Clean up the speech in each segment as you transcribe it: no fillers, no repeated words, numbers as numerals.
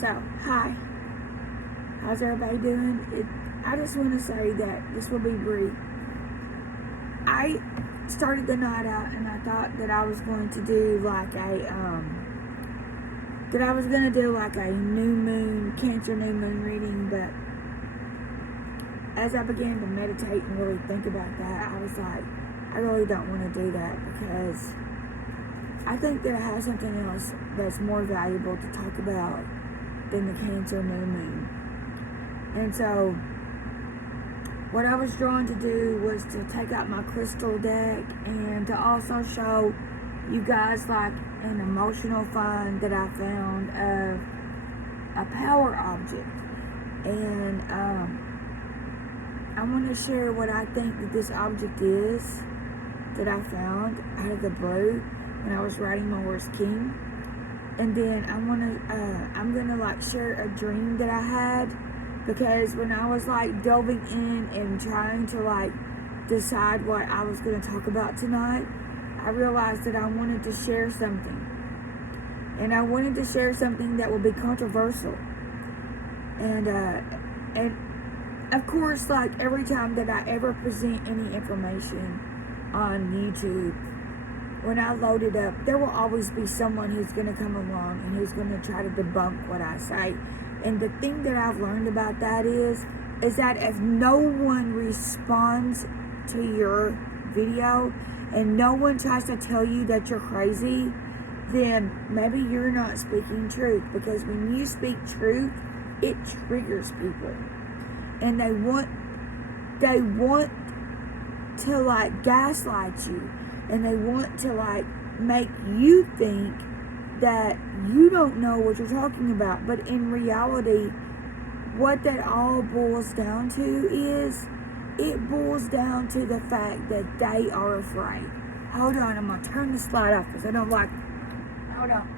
So, hi. How's everybody doing? I just want to say that this will be brief. I started the night out and I thought that I was going to do like a new moon, Cancer new moon reading, but as I began to meditate and really think about that, I was like, I really don't want to do that because I think that I have something else that's more valuable to talk about than the Cancer new moon. And so what I was drawn to do was to take out my crystal deck and to also show you guys like an emotional find that I found of a power object. And I want to share what I think that this object is that I found out of the blue when I was riding my horse King. And then I'm gonna like share a dream that I had, because when I was like delving in and trying to like decide what I was going to talk about tonight, I realized that I wanted to share something. And I wanted to share something that would be controversial. And of course, like every time that I ever present any information on YouTube, when I load it up, there will always be someone who's going to come along and who's going to try to debunk what I say. And the thing that I've learned about that is that if no one responds to your video and no one tries to tell you that you're crazy, then maybe you're not speaking truth. Because when you speak truth, it triggers people. And they want to like gaslight you. And they want to like make you think that you don't know what you're talking about. But in reality, what that all boils down to is, it boils down to the fact that they are afraid. Hold on, I'm going to turn this light off because I don't like... Hold on.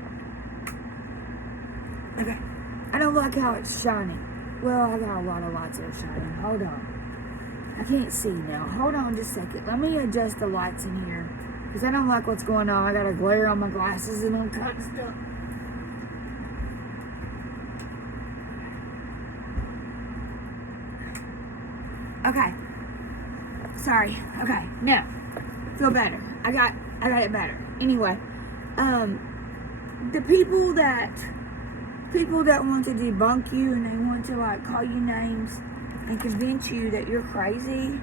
Okay. I don't like how it's shining. Well, I got a lot of lights that are shining. Hold on. I can't see now. Hold on just a second. Let me adjust the lights in here, because I don't like what's going on. I got a glare on my glasses and all kind of stuff. Okay. Sorry. Okay. Now, feel better. I got it better. Anyway, the people that want to debunk you and they want to like call you names and convince you that you're crazy,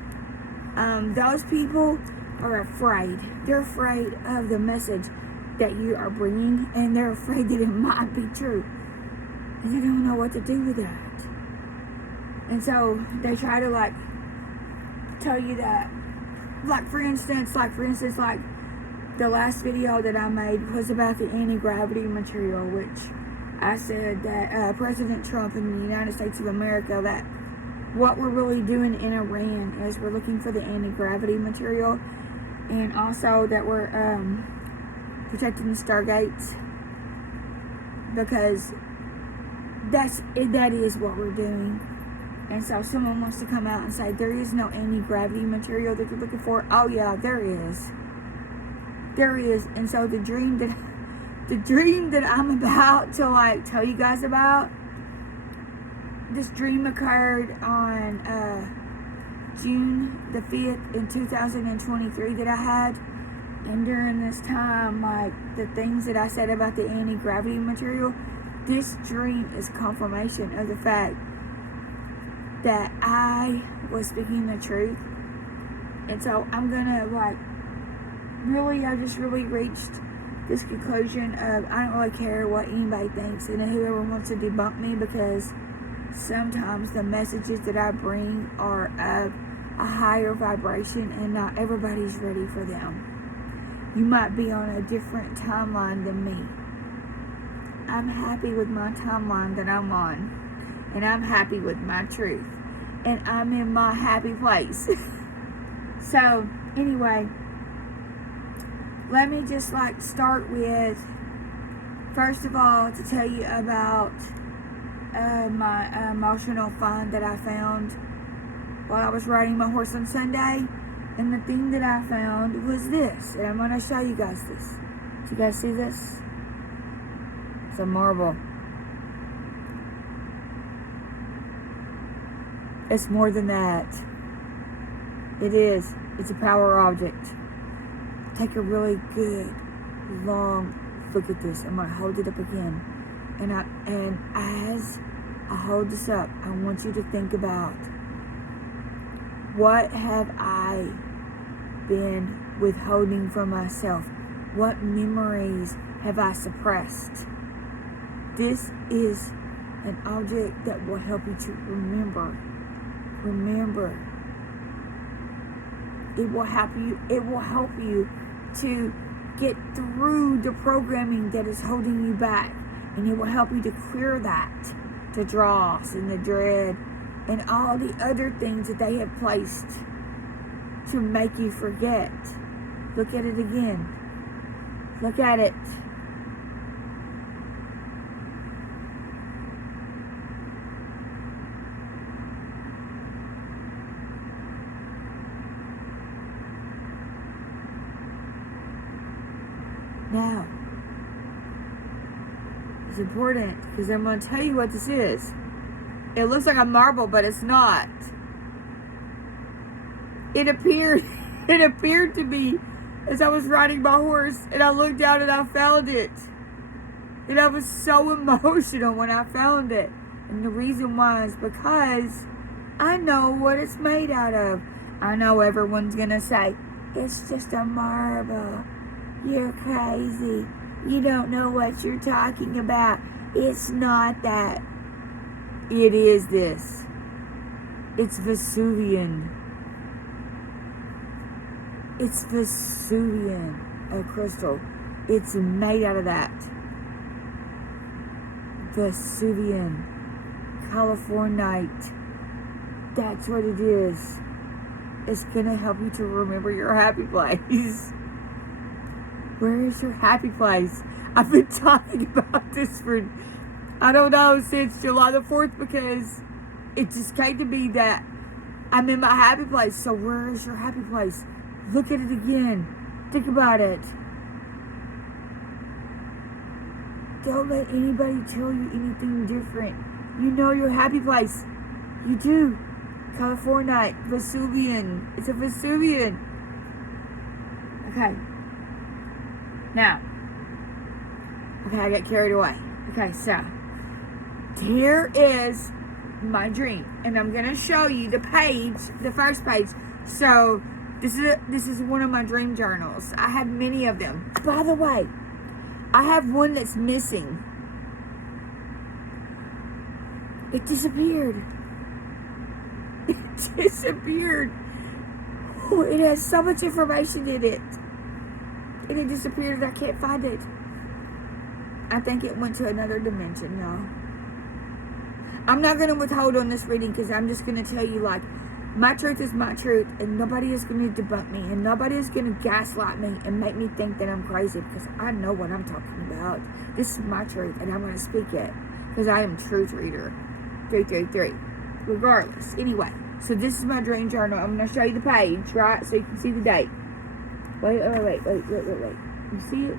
those people are afraid. They're afraid of the message that you are bringing, and they're afraid that it might be true, and they don't know what to do with that. And so they try to like tell you that, like for instance, like the last video that I made was about the anti-gravity material, which I said that President Trump in the United States of America, that what we're really doing in Iran is we're looking for the anti-gravity material. And also that we're protecting the stargates, because that is what we're doing. And so someone wants to come out and say there is no anti-gravity material that you're looking for. Oh yeah, there is. There is. And so the dream that I'm about to like tell you guys about, this dream occurred on June the 5th in 2023 that I had. And during this time, like the things that I said about the anti-gravity material, this dream is confirmation of the fact that I was speaking the truth. And so I'm gonna like I just really reached this conclusion of I don't really care what anybody thinks and whoever wants to debunk me, because sometimes the messages that I bring are of a higher vibration and not everybody's ready for them. You might be on a different timeline than me. I'm happy with my timeline that I'm on, and I'm happy with my truth, and I'm in my happy place. So anyway, let me just like start with, first of all, to tell you about my emotional find that I found while I was riding my horse on Sunday. And the thing that I found was this, and I'm going to show you guys this. Do you guys see this? It's a marble. It's more than that. It is. It's a power object. Take a really good, long look at this. I'm going to hold it up again. And as I hold this up, I want you to think about, what have I been withholding from myself? What memories have I suppressed? This is an object that will help you to remember. Remember. It will help you to get through the programming that is holding you back. And it will help you to clear that, the dross and the dread and all the other things that they have placed to make you forget. Look at it again. Look at it. Now, it's important because I'm going to tell you what this is. It looks like a marble, but it's not. It appeared to be as I was riding my horse, and I looked down and I found it. And I was so emotional when I found it. And the reason why is because I know what it's made out of. I know everyone's going to say, it's just a marble. You're crazy. You don't know what you're talking about. It's not that. It is this. It's Vesuvian. It's Vesuvian, a crystal. It's made out of that. Vesuvian. Californite. That's what it is. It's going to help you to remember your happy place. Where is your happy place? I've been talking about this for, I don't know, since July the 4th, because it just came to me that I'm in my happy place. So where is your happy place? Look at it again. Think about it. Don't let anybody tell you anything different. You know your happy place. You do. Californite, Vesuvian. It's a Vesuvian. Okay. Now, okay, I got carried away. Okay, so here is my dream, and I'm gonna show you the page, the first page. So this is one of my dream journals. I have many of them. By the way, I have one that's missing. It disappeared. It disappeared. Oh, it has so much information in it. And it disappeared and I can't find it. I think it went to another dimension, y'all. I'm not going to withhold on this reading because I'm just going to tell you, like, my truth is my truth, and nobody is going to debunk me, and nobody is going to gaslight me and make me think that I'm crazy, because I know what I'm talking about. This is my truth, and I'm going to speak it because I am truth reader. 333. Regardless. Anyway, so this is my dream journal. I'm going to show you the page, right? So you can see the date. Wait. You see it?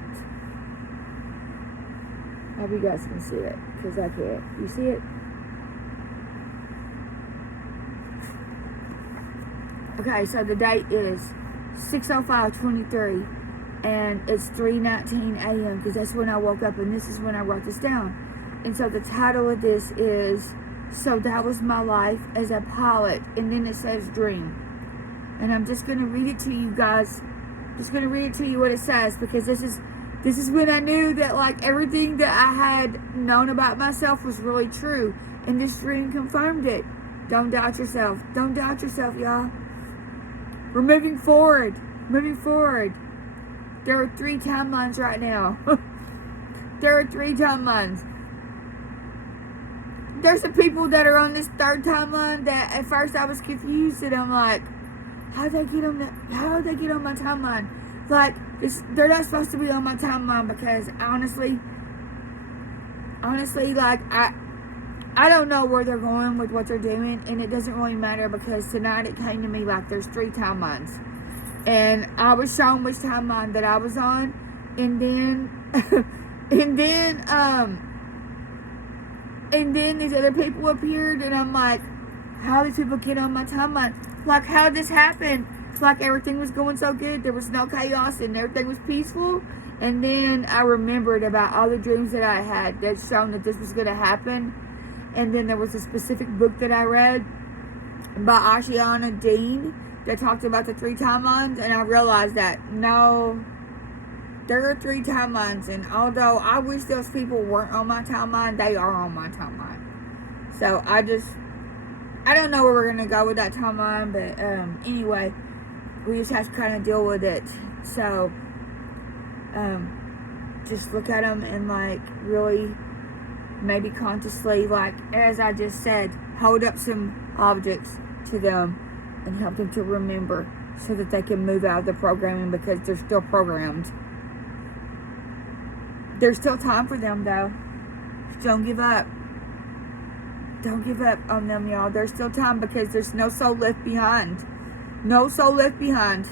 I hope you guys can see it, because I can't. You see it? Okay, so the date is 6:05:23, and it's 3:19 a.m. because that's when I woke up, and this is when I wrote this down. And so the title of this is, So That Was My Life as a Pilot, and then it says Dream. And I'm just going to read it to you guys. Just going to read it to you what it says, because this is when I knew that, like, everything that I had known about myself was really true, and this dream confirmed it. Don't doubt yourself. Don't doubt yourself, y'all. We're moving forward. There are 3 timelines right now. There are 3 timelines. There's some people that are on this 3rd timeline that at first I was confused, and I'm like, how'd they get on my timeline? Like, they're not supposed to be on my timeline, because honestly, like, I don't know where they're going with what they're doing, and it doesn't really matter, because tonight it came to me like there's 3 timelines, and I was shown which timeline that I was on, and then and then these other people appeared, and I'm like, how these people get on my timeline. Like, how did this happen? Like, everything was going so good. There was no chaos and everything was peaceful. And then I remembered about all the dreams that I had that shown that this was going to happen. And then there was a specific book that I read by Ashiana Dean that talked about the 3 timelines. And I realized that, no, there are 3 timelines. And although I wish those people weren't on my timeline, they are on my timeline. So I don't know where we're going to go with that timeline. But anyway, we just have to kind of deal with it. So just look at them and like really maybe consciously, like as I just said, hold up some objects to them and help them to remember so that they can move out of the programming, because they're still programmed. There's still time for them though. Don't give up. Don't give up on them, y'all. There's still time, because there's no soul left behind. No soul left behind.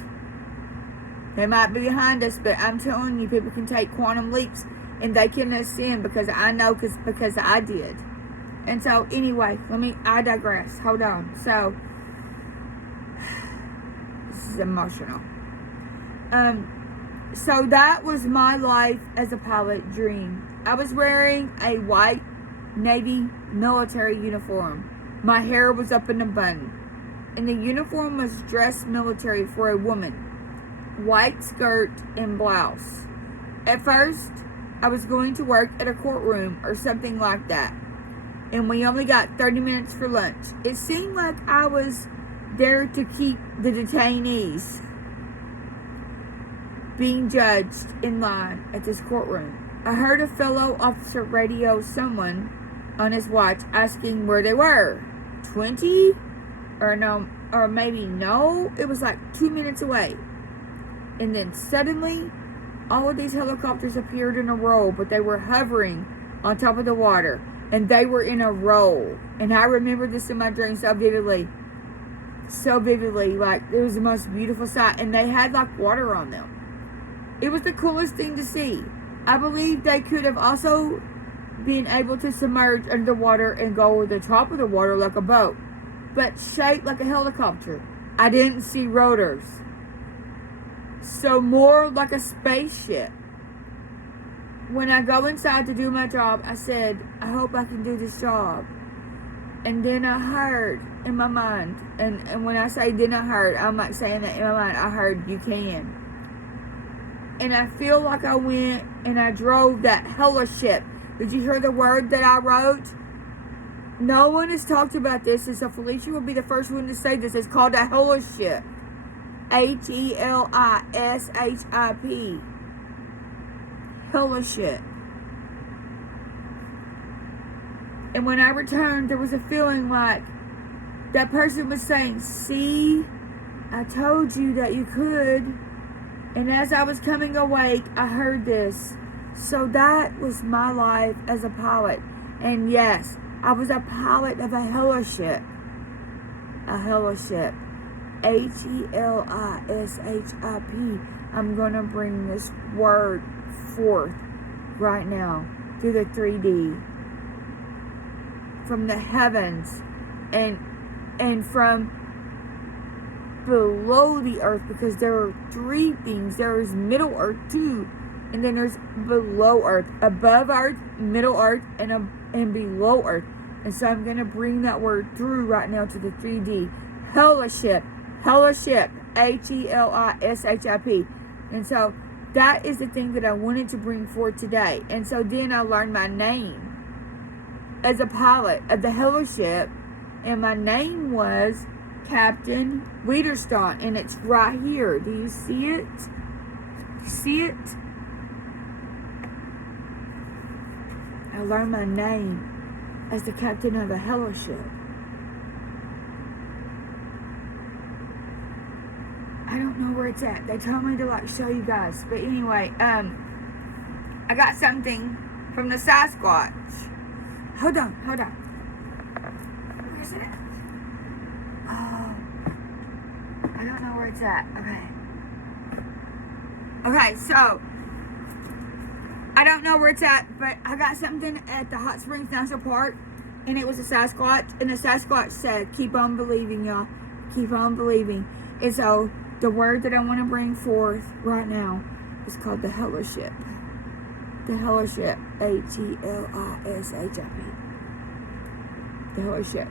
They might be behind us, but I'm telling you, people can take quantum leaps and they can ascend, because I know, because I did. And so anyway, I digress. Hold on. So this is emotional. So that was my life as a pilot dream. I was wearing a white Navy military uniform. My hair was up in a bun. And the uniform was dressed military for a woman. White skirt and blouse. At first, I was going to work at a courtroom or something like that. And we only got 30 minutes for lunch. It seemed like I was there to keep the detainees being judged in line at this courtroom. I heard a fellow officer radio someone on his watch asking where they were. 20? Or no, or maybe no. It was like 2 minutes away. And then suddenly, all of these helicopters appeared in a row, but they were hovering on top of the water. And they were in a row. And I remember this in my dreams so vividly. So vividly. Like, it was the most beautiful sight. And they had like water on them. It was the coolest thing to see. I believe they could have also been able to submerge under the water and go over the top of the water like a boat, but shaped like a helicopter. I didn't see rotors. So more like a spaceship. When I go inside to do my job, I said, I hope I can do this job. And then I heard in my mind, and when I say then I heard, I'm not saying that in my mind, I heard you can. And I feel like I went and I drove that Heliship. Did you hear the word that I wrote? No one has talked about this, and so Felicia will be the first one to say this. It's called a Heliship. Heliship. Heliship. And when I returned, there was a feeling like that person was saying, see, I told you that you could. And as I was coming awake, I heard this. So that was my life as a pilot. And yes, I was a pilot of a Heliship. A Heliship. Heliship. I'm going to bring this word forth right now through the 3D. From the heavens and from below the earth, because there are 3 things. There is middle earth too, and then there's below earth, above earth, middle earth, and below earth. And so I'm going to bring that word through right now to the 3D. Heliship. Heliship. Heliship. And so that is the thing that I wanted to bring forth today. And so then I learned my name as a pilot of the Heliship, and my name was Captain Weiderstan, and it's right here. Do you see it? You see it? I learned my name as the captain of a Heliship. I don't know where it's at. They told me to like show you guys, but anyway, I got something from the Sasquatch. Hold on. Where is it? Oh, I don't know where it's at. Okay, so I don't know where it's at, but I got something at the Hot Springs National Park, and it was a Sasquatch, and the Sasquatch said, keep on believing, y'all. Keep on believing. And so the word that I want to bring forth right now is called the Heliship. The Heliship. Heliship. The Heliship.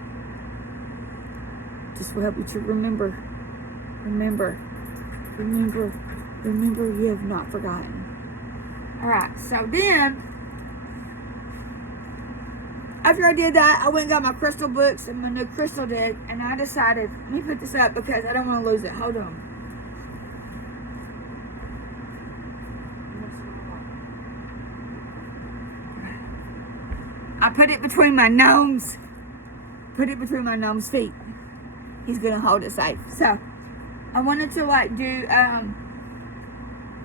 This will help you to remember. Remember you have not forgotten. Alright, so then, after I did that, I went and got my crystal books and my new crystal deck, and I decided, let me put this up because I don't want to lose it. Hold on. I put it between my gnomes. Put it between my gnome's feet. He's going to hold it safe. So, I wanted to do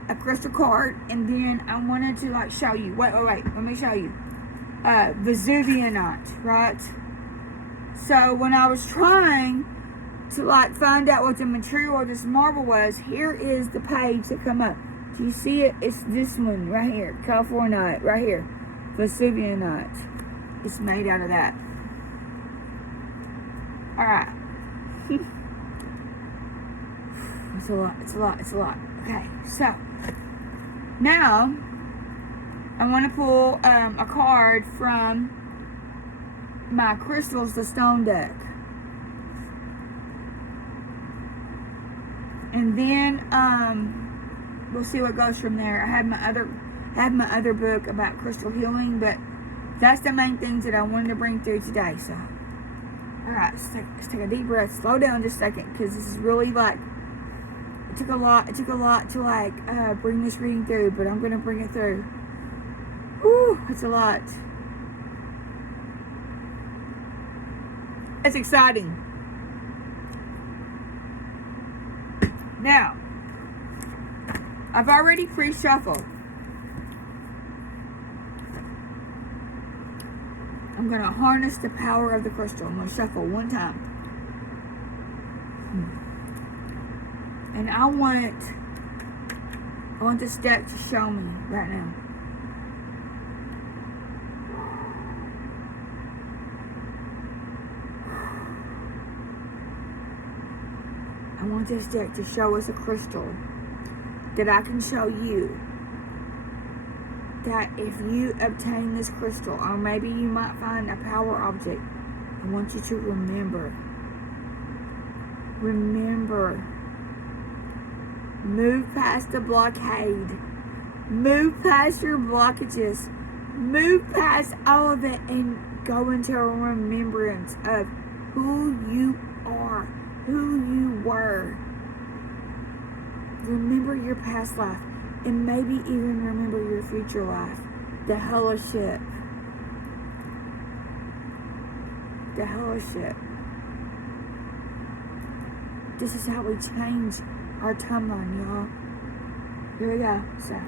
a crystal card, and then I wanted to show you. Wait, let me show you. Vesuvianite, right? So when I was trying to find out what the material of this marble was, here is the page that come up. Do you see it? It's this one right here, Californite, right here, Vesuvianite. It's made out of that. All right. It's a lot. Okay, so now I want to pull a card from my crystals, the stone deck, and then we'll see what goes from there. I have my other book about crystal healing, but that's the main things that I wanted to bring through today. So, all right, let's take a deep breath. Slow down just a second, because this is really it took a lot to bring this reading through, but I'm gonna bring it through. Whew, it's a lot. It's exciting. Now, I've already pre-shuffled. I'm going to harness the power of the crystal. I'm going to shuffle one time. And I want this deck to show me right now. I want this deck to show us a crystal that I can show you that if you obtain this crystal, or maybe you might find a power object, I want you to remember. Move past the blockade. Move past your blockages. Move past all of it and go into a remembrance of who you are, who you were. Remember your past life, and maybe even remember your future life. The Heliship. The Heliship. This is how we change our timeline, y'all. Here we go. So,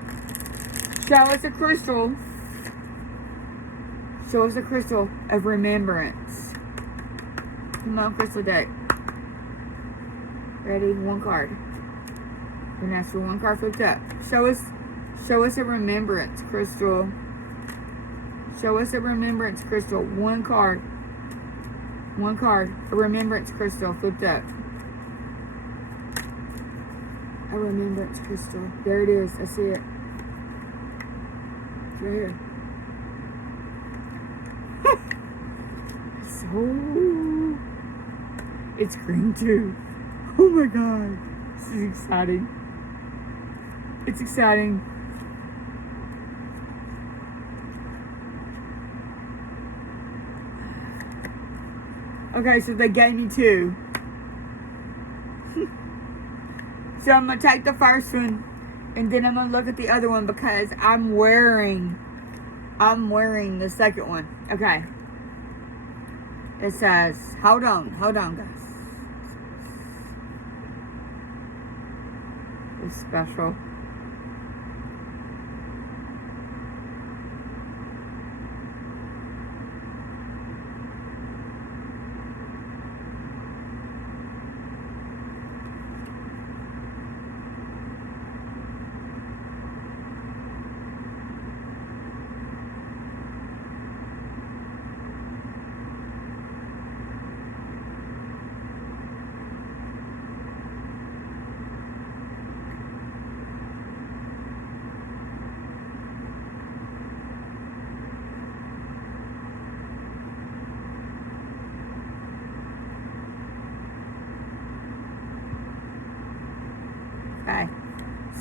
show us a crystal. Show us a crystal of remembrance. Come on, crystal deck. Ready? One card. We're gonna ask for one card flipped up. Show us a remembrance crystal. Show us a remembrance crystal. One card. One card. A remembrance crystal flipped up. A remembrance crystal. There it is. I see it. It's right here. It's green too. Oh my god. This is exciting. It's exciting. Okay, so they gave me two. So I'm going to take the first one, and then I'm going to look at the other one because I'm wearing the second one. Okay. It says, hold on, guys. It's special.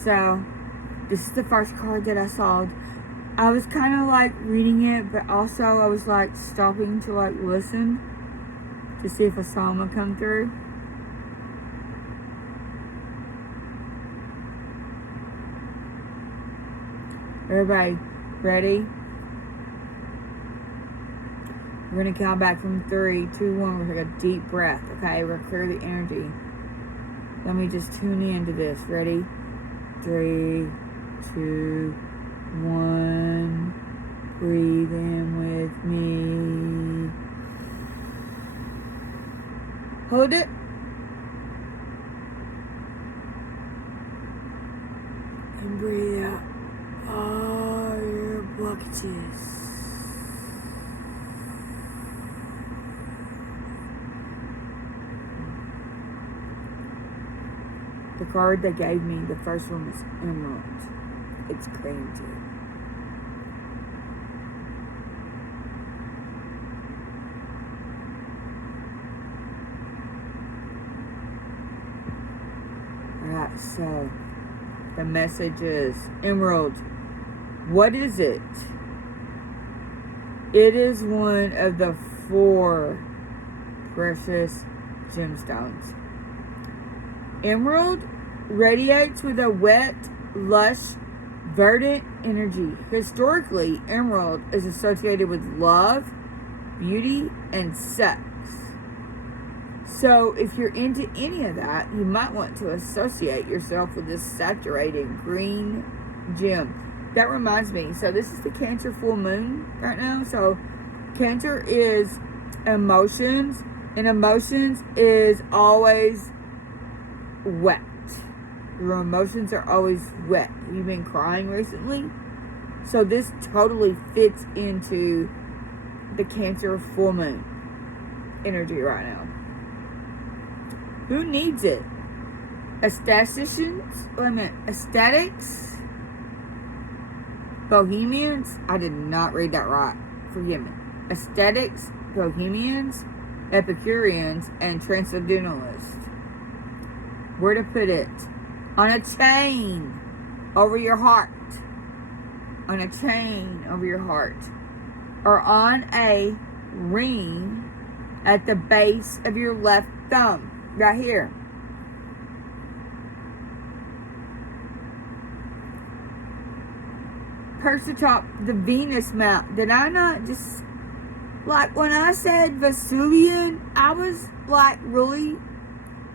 So, this is the first card that I saw. I was kind of like reading it, but also I was like stopping to like listen to see if a song would come through. Everybody, ready? We're going to count back from 3, 2, 1. We're going to take a deep breath, okay? We're going to clear the energy. Let me just tune in to this. Ready? 3, 2, 1. Breathe in with me. Hold it. And breathe out all your blockages. The card they gave me, the first one is Emerald. It's green too. Alright, so the message is, Emerald, what is it? It is one of the 4 precious gemstones. Emerald radiates with a wet, lush, verdant energy. Historically, emerald is associated with love, beauty, and sex. So if you're into any of that, you might want to associate yourself with this saturated green gem. That reminds me, so this is the Cancer full moon right now. So Cancer is emotions, and emotions is always wet. Your emotions are always wet. You've been crying recently, so this totally fits into the Cancer full moon energy right now. Who needs it? Aestheticians? Aesthetics? Bohemians? I did not read that right. Forgive me. Aesthetics, Bohemians, Epicureans, and Transcendentalists. Where to put it? On a chain over your heart. On a chain over your heart. Or on a ring at the base of your left thumb. Right here. Perched atop the Venus mount. Did I not just... Like, when I said Vesuvian, I was like really...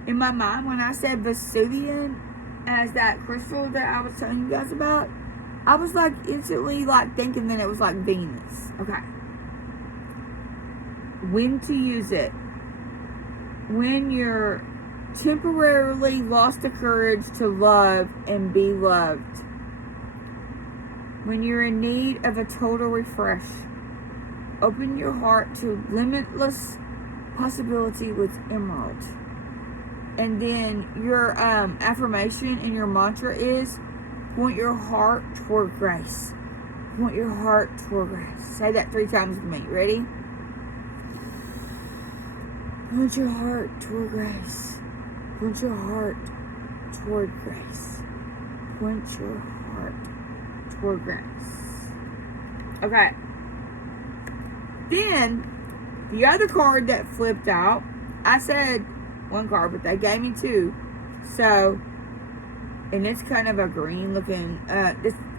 In my mind, when I said Vesuvian as that crystal that I was telling you guys about, I was like instantly like thinking that it was like Venus. Okay. When to use it? When you're temporarily lost the courage to love and be loved. When you're in need of a total refresh. Open your heart to limitless possibility with Emerald. And then your affirmation and your mantra is, point your heart toward grace. Point your heart toward grace. Say that 3 times with me. Ready? Point your heart toward grace. Point your heart toward grace. Point your heart toward grace. Okay. Then, the other card that flipped out, I said 1 card, but they gave me 2. So, and it's kind of a green looking,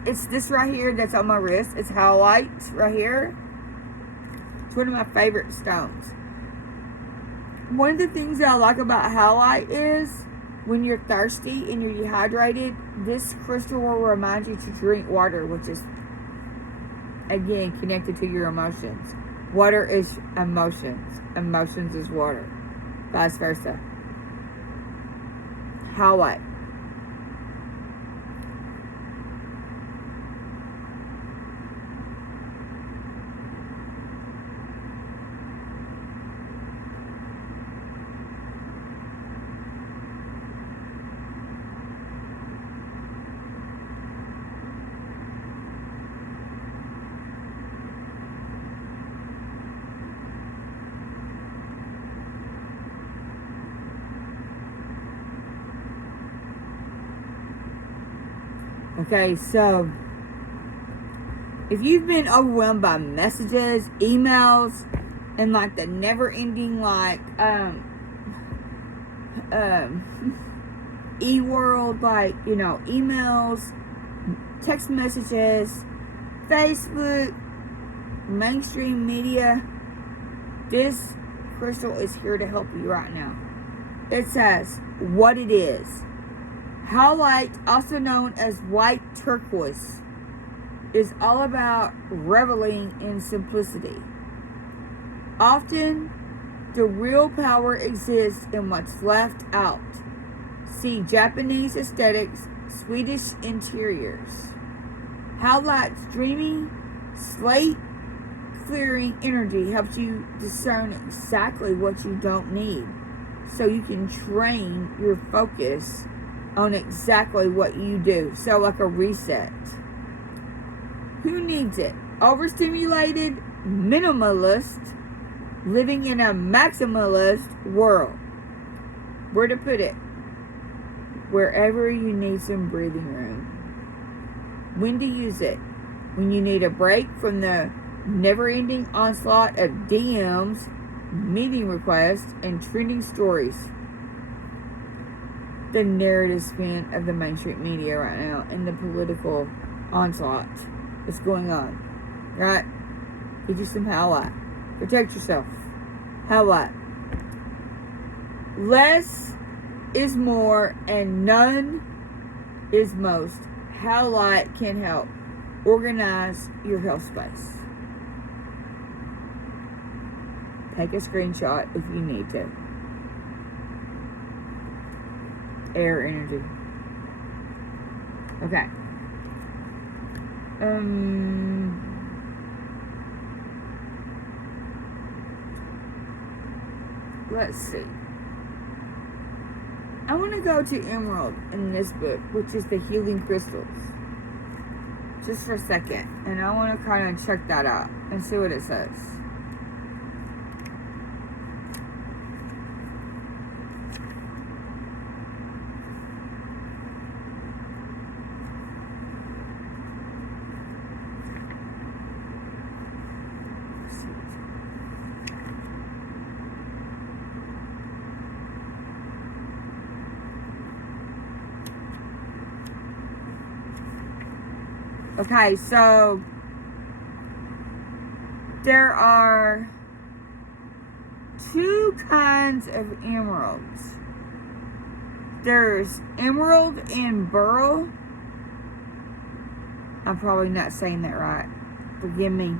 it's this right here that's on my wrist. It's Heliship right here. It's one of my favorite stones. One of the things that I like about Heliship is when you're thirsty and you're dehydrated, this crystal will remind you to drink water, which is, again, connected to your emotions. Water is emotions. Emotions is water. Vice versa. Heliship. Okay, so if you've been overwhelmed by messages, emails, and like the never-ending e-world, like, you know, emails, text messages, Facebook, mainstream media, this crystal is here to help you right now. It says what it is. Howlite, also known as white turquoise, is all about reveling in simplicity. Often, the real power exists in what's left out. See Japanese aesthetics, Swedish interiors. Howlite's dreamy, slate clearing energy helps you discern exactly what you don't need, so you can train your focus on exactly what you do. So like a reset. Who needs it? Overstimulated minimalist living in a maximalist world. Where to put it? Wherever you need some breathing room. When to use it? When you need a break from the never-ending onslaught of DMs, meeting requests, and trending stories. The narrative spin of the mainstream media right now and the political onslaught that's going on. Right? Get you some Howlite. Protect yourself. Howlite. Less is more and none is most. Howlite can help organize your health space. Take a screenshot if you need to. Air energy. Okay. Let's see. I want to go to Emerald in this book, which is the healing crystals. Just for a second. And I want to kind of check that out and see what it says. Okay, so there are two kinds of emeralds. There's emerald and beryl. I'm probably not saying that right. Forgive me.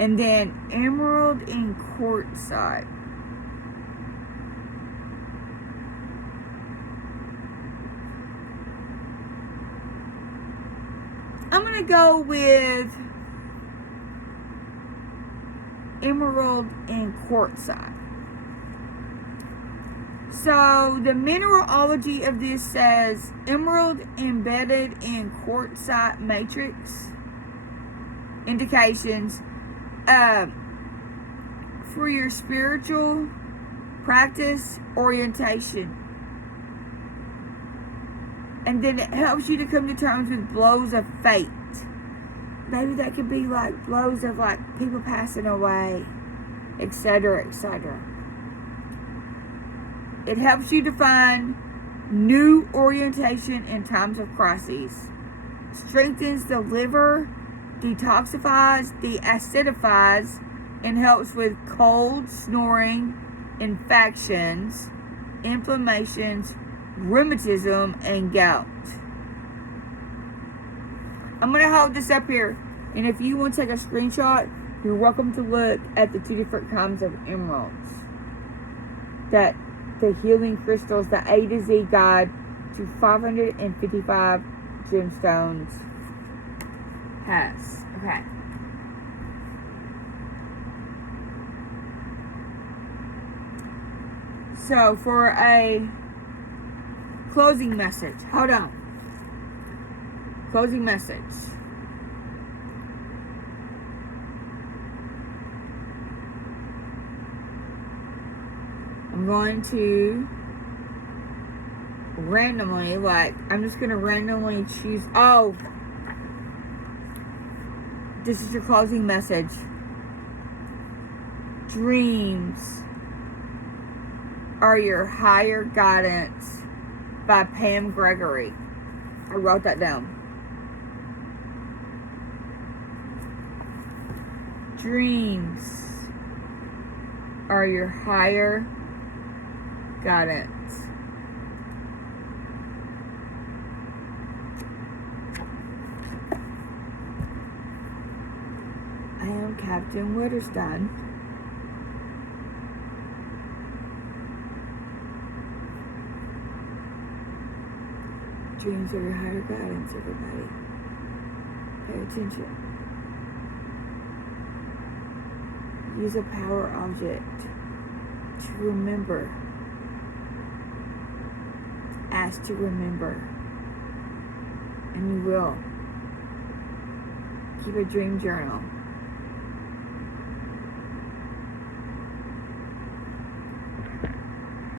And then emerald and quartzite. I'm going to go with emerald and quartzite. So the mineralogy of this says emerald embedded in quartzite matrix. Indications for your spiritual practice orientation. And then it helps you to come to terms with blows of fate. Maybe that could be like blows of like people passing away, etc., etc. It helps you to find new orientation in times of crises. Strengthens the liver, detoxifies, deacidifies, and helps with cold, snoring, infections, inflammations, rheumatism, and gout. I'm going to hold this up here, and if you want to take a screenshot, you're welcome to look at the two different kinds of emeralds that the healing crystals, the A to Z guide to 555 gemstones has. Okay. So for a closing message. Hold on. Closing message. I'm going to randomly, like, I'm just going to randomly choose. Oh, this is your closing message. Dreams are your higher guidance by Pam Gregory. I wrote that down. Dreams are your higher guidance. I am Captain Weiderstan. Dreams are your higher guidance, everybody. Pay attention. Use a power object to remember. Ask to remember. And you will. Keep a dream journal.